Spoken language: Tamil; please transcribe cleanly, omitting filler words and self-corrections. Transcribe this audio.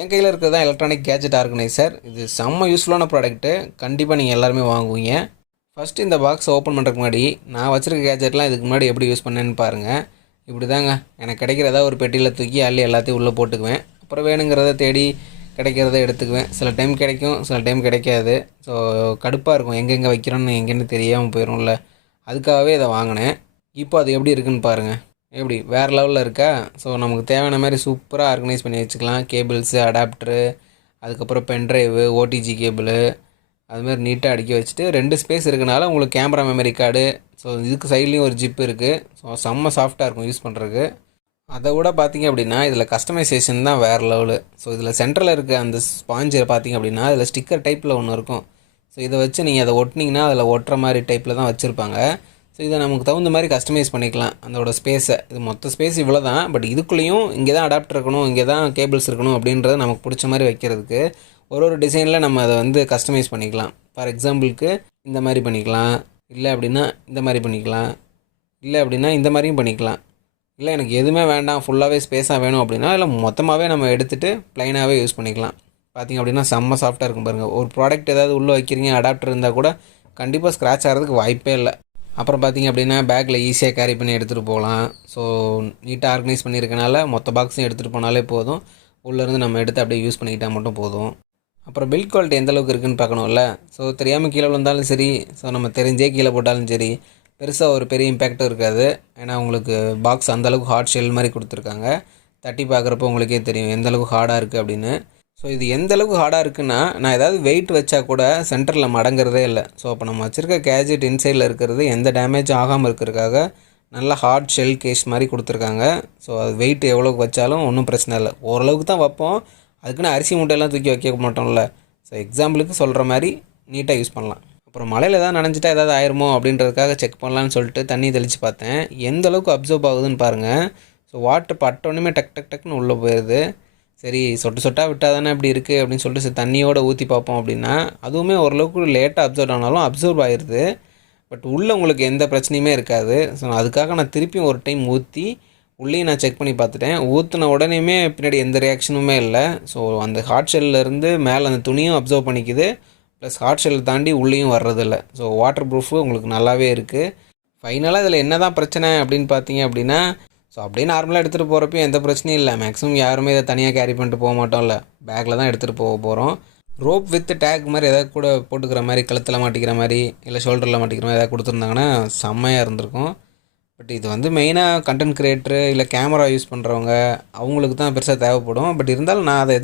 என் கையில் இருக்கிறது தான் எலக்ட்ரானிக் கேஜெட் ஆர்கனைசர். இது செம்ம யூஸ்ஃபுல்லான ப்ராடக்ட்டு. கண்டிப்பாக நீங்கள் எல்லாருமே வாங்குவீங்க. ஃபஸ்ட்டு இந்த பாக்ஸை ஓப்பன் பண்ணுறதுக்கு முன்னாடி நான் வச்சுருக்க கேஜெட்லாம் இதுக்கு முன்னாடி எப்படி யூஸ் பண்ணேன்னு பாருங்கள். இப்படி தாங்க எனக்கு கிடைக்கிறதா ஒரு பெட்டியில் தூக்கி அள்ளி எல்லாத்தையும் உள்ளே போட்டுக்குவேன். அப்புறம் வேணுங்கிறத தேடி கிடைக்கிறத எடுத்துக்குவேன். சில டைம் கிடைக்கும், சில டைம் கிடைக்காது. ஸோ கடுப்பாக இருக்கும், எங்கெங்கே வைக்கிறோன்னு எங்கேன்னு தெரியாமல் போயிடும்ல. அதுக்காகவே இதை வாங்கினேன். இப்போ அது எப்படி இருக்குன்னு பாருங்கள். எப்படி வேறு லெவலில் இருக்கா? ஸோ நமக்கு தேவையான மாதிரி சூப்பராக ஆர்கனைஸ் பண்ணி வச்சுக்கலாம். கேபிள்ஸு, அடாப்டரு, அதுக்கப்புறம் பென்ட்ரைவு, ஓடிஜி கேபிளு, அதுமாதிரி நீட்டாக அடுக்கி வச்சுட்டு 2 ஸ்பேஸ் இருக்கனால உங்களுக்கு கேமரா மெமரி கார்டு, ஸோ இதுக்கு சைட்லேயும் ஒரு ஜிப் இருக்குது. ஸோ செம்ம சாஃப்டாக இருக்கும் யூஸ் பண்ணுறதுக்கு. அதை விட பார்த்திங்க அப்படின்னா இதில் கஸ்டமைசேஷன் தான் வேறு லெவலு. ஸோ இதில் சென்டரில் இருக்க அந்த ஸ்பாஞ்சை பார்த்திங்க அப்படின்னா இதில் ஸ்டிக்கர் டைப்பில் ஒன்று இருக்கும். ஸோ இதை வச்சு நீங்கள் அதை ஒட்டினீங்கன்னா அதில் ஒட்டுற மாதிரி டைப்பில் தான் வச்சுருப்பாங்க. ஸோ இதை நமக்கு தகுந்த மாதிரி கஸ்டமைஸ் பண்ணிக்கலாம் அதோட ஸ்பேஸை. இது மொத்த ஸ்பேஸ் இவ்வளோ தான், பட் இதுக்குள்ளேயும் இங்கே தான் அடாப்டர் இருக்கணும், இங்கே தான் கேபிள்ஸ் இருக்கணும் அப்படின்றத நமக்கு பிடிச்ச மாதிரி வைக்கிறதுக்கு ஒரு டிசைனில் நம்ம அதை வந்து கஸ்டமைஸ் பண்ணிக்கலாம். ஃபார் எக்ஸாம்பிளுக்கு இந்த மாதிரி பண்ணிக்கலாம், இல்லை அப்படின்னா இந்த மாதிரி பண்ணிக்கலாம், இல்லை அப்படின்னா இந்த மாதிரியும் பண்ணிக்கலாம். இல்லை எனக்கு எதுவுமே வேண்டாம், ஃபுல்லாகவே ஸ்பேஸாக வேணும் அப்படின்னா இல்லை மொத்தமாகவே நம்ம எடுத்துகிட்டு ப்ளைனாகவே யூஸ் பண்ணிக்கலாம். பார்த்திங்க அப்படின்னா செம்ம சாஃப்டாக இருக்கும் பாருங்கள். ஒரு ப்ராடக்ட் ஏதாவது உள்ளே வைக்கிறீங்க, அடாப்டர் இருந்தால் கூட கண்டிப்பாக ஸ்க்ராட்ச் ஆகிறதுக்கு வாய்ப்பே இல்லை. அப்புறம் பார்த்திங்க அப்படின்னா பேக்கில் ஈஸியாக கேரி பண்ணி எடுத்துகிட்டு போகலாம். ஸோ நீட்டாக ஆர்கனைஸ் பண்ணியிருக்கனால மொத்த பாக்ஸையும் எடுத்துகிட்டு போனாலே போதும். உள்ளேருந்து நம்ம எடுத்து அப்படியே யூஸ் பண்ணிக்கிட்டால் மட்டும் போதும். அப்புறம் பில்ட் குவாலிட்டி எந்தளவுக்கு இருக்குதுன்னு பார்க்கணும்ல. ஸோ தெரியாமல் கீழே விழுந்தாலும் சரி, ஸோ நம்ம தெரிஞ்சே கீழே போட்டாலும் சரி, பெருசாக ஒரு பெரிய இம்பேக்டும் இருக்காது. ஏன்னா உங்களுக்கு பாக்ஸ் அந்தளவுக்கு ஹார்ட் ஷெல் மாதிரி கொடுத்துருக்காங்க. தட்டி பார்க்குறப்போ உங்களுக்கே தெரியும் எந்தளவுக்கு ஹார்டாக இருக்குது அப்படின்னு. ஸோ இது எந்தளவுக்கு ஹார்டாக இருக்குன்னா, நான் ஏதாவது வெயிட் வச்சா கூட சென்டரில் மடங்கிறதே இல்லை. ஸோ அப்போ நம்ம வச்சுருக்க கேஜெட் இன்சைடில் இருக்கிறது எந்த டேமேஜ் ஆகாமல் இருக்கிறதுக்காக நல்லா ஹார்ட் ஷெல் கேஸ் மாதிரி கொடுத்துருக்காங்க. ஸோ அது வெயிட் எவ்வளோக்கு வச்சாலும் ஒன்றும் பிரச்சனை இல்லை. ஓரளவுக்கு தான் வைப்போம், அதுக்குன்னு அரிசி மூட்டையெல்லாம் தூக்கி வைக்க மாட்டோம்ல. ஸோ எக்ஸாம்பிளுக்கு சொல்கிற மாதிரி நீட்டாக யூஸ் பண்ணலாம். அப்புறம் மழையில் ஏதாவது நனைஞ்சிட்டா ஏதாவது ஆயிருமோ அப்படின்றதுக்காக செக் பண்ணலான்னு சொல்லிட்டு தண்ணி தெளித்து பார்த்தேன். எந்த அளவுக்கு அப்சர்வ் ஆகுதுன்னு பாருங்கள். ஸோ வாட்டர் பட்டோன்னுமே டக் டக் டக்குன்னு உள்ளே போயிடுது. சரி சொட்டு சொட்டாக விட்டால் தானே அப்படி இருக்குது அப்படின்னு சொல்லிட்டு தண்ணியோடு ஊற்றி பார்ப்போம் அப்படின்னா அதுவுமே ஓரளவுக்கு லேட்டாக அப்சர்வ் ஆனாலும் அப்சர்வ் ஆயிடுது. பட் உள்ளே உங்களுக்கு எந்த பிரச்சனையுமே இருக்காது. ஸோ அதுக்காக நான் திருப்பியும் ஒரு டைம் ஊற்றி உள்ளேயும் நான் செக் பண்ணி பார்த்துட்டேன். ஊற்றின உடனேயுமே பின்னாடி எந்த ரியாக்ஷனுமே இல்லை. ஸோ அந்த ஹார்ட் ஷெல்லேருந்து மேலே அந்த துணியும் அப்சர்வ் பண்ணிக்குது, ப்ளஸ் ஹார்ட் ஷெல் தாண்டி உள்ளேயும் வர்றதில்ல. ஸோ வாட்டர் ப்ரூஃபு உங்களுக்கு நல்லாவே இருக்குது. ஃபைனலாக இதில் என்ன தான் பிரச்சனை அப்படின்னு பார்த்தீங்க அப்படின்னா, ஸோ அப்படியே நார்மலாக எடுத்துகிட்டு போகிறப்பையும் எந்த பிரச்சனையும் இல்லை. மேக்ஸிமம் யாருமே இதை தனியாக கேரி பண்ணிட்டு போக மாட்டோம்ல, பேக்கில் தான் எடுத்துகிட்டு போக போகிறோம். ரோப் வித் டேக் மாதிரி எதாவது கூட போட்டுக்கிற மாதிரி, கழுத்தில் மாட்டிக்கிற மாதிரி, இல்லை ஷோல்டரில் மாட்டிக்கிற மாதிரி எதாவது கொடுத்துருந்தாங்கன்னா செம்மையாக இருந்திருக்கும். பட் இது வந்து மெயினாக கண்டென்ட் க்ரியேட்டரு இல்லை கேமரா யூஸ் பண்ணுறவங்க அவங்களுக்கு தான் பெருசாக தேவைப்படும். பட் இருந்தாலும் நான் அதை